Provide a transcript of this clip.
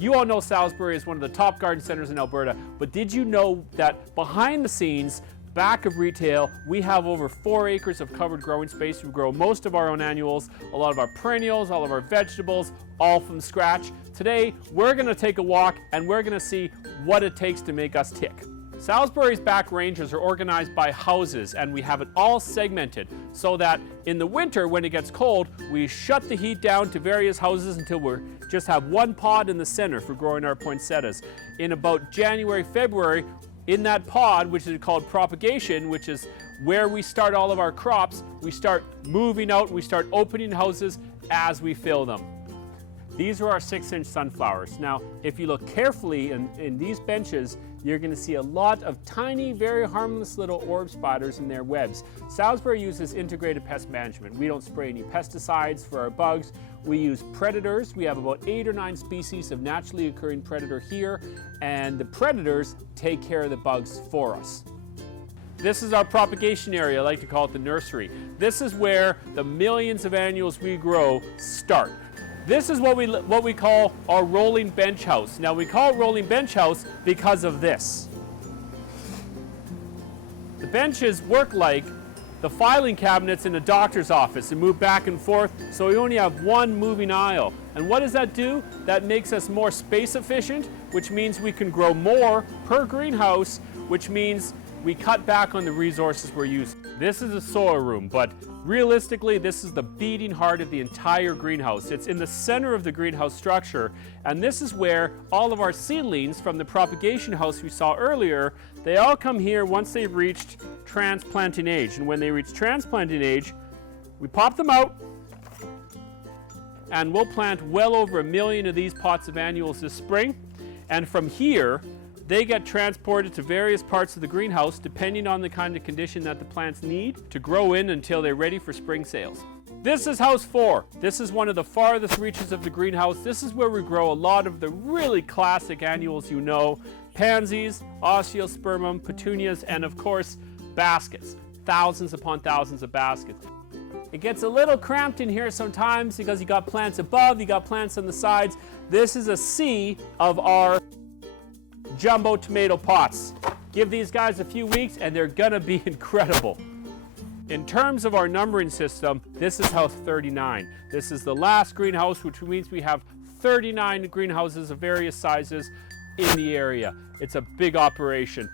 You all know Salisbury is one of the top garden centers in Alberta, but did you know that behind the scenes, back of retail, we have over 4 acres of covered growing space. We grow most of our own annuals, a lot of our perennials, all of our vegetables, all from scratch. Today, we're gonna take a walk and we're gonna see what it takes to make us tick. Salisbury's back ranges are organized by houses, and we have it all segmented so that in the winter when it gets cold, we shut the heat down to various houses until we just have one pod in the center for growing our poinsettias. In about January, February, in that pod, which is called propagation, which is where we start all of our crops, we start moving out, we start opening houses as we fill them. These are our 6-inch sunflowers. Now, if you look carefully in these benches, you're going to see a lot of tiny, very harmless little orb spiders in their webs. Salisbury uses integrated pest management. We don't spray any pesticides for our bugs. We use predators. We have about 8 or 9 species of naturally occurring predator here, and the predators take care of the bugs for us. This is our propagation area. I like to call it the nursery. This is where the millions of annuals we grow start. This is what we call our rolling bench house. Now we call it rolling bench house because of this. The benches work like the filing cabinets in a doctor's office and move back and forth, so we only have one moving aisle. And what does that do? That makes us more space efficient, which means we can grow more per greenhouse, which means we cut back on the resources we're using. This is a soil room, but realistically, this is the beating heart of the entire greenhouse. It's in the center of the greenhouse structure, and this is where all of our seedlings from the propagation house we saw earlier, they all come here once they've reached transplanting age. And when they reach transplanting age, we pop them out, and we'll plant well over 1 million of these pots of annuals this spring. And from here, they get transported to various parts of the greenhouse depending on the kind of condition that the plants need to grow in until they're ready for spring sales. This is house 4. This is one of the farthest reaches of the greenhouse. This is where we grow a lot of the really classic annuals you know: pansies, osteospermum, petunias, and of course, baskets. Thousands upon thousands of baskets. It gets a little cramped in here sometimes because you got plants above, you got plants on the sides. This is a sea of our jumbo tomato pots. Give these guys a few weeks and they're gonna be incredible. In terms of our numbering system, this is house 39. This is the last greenhouse, which means we have 39 greenhouses of various sizes in the area. It's a big operation.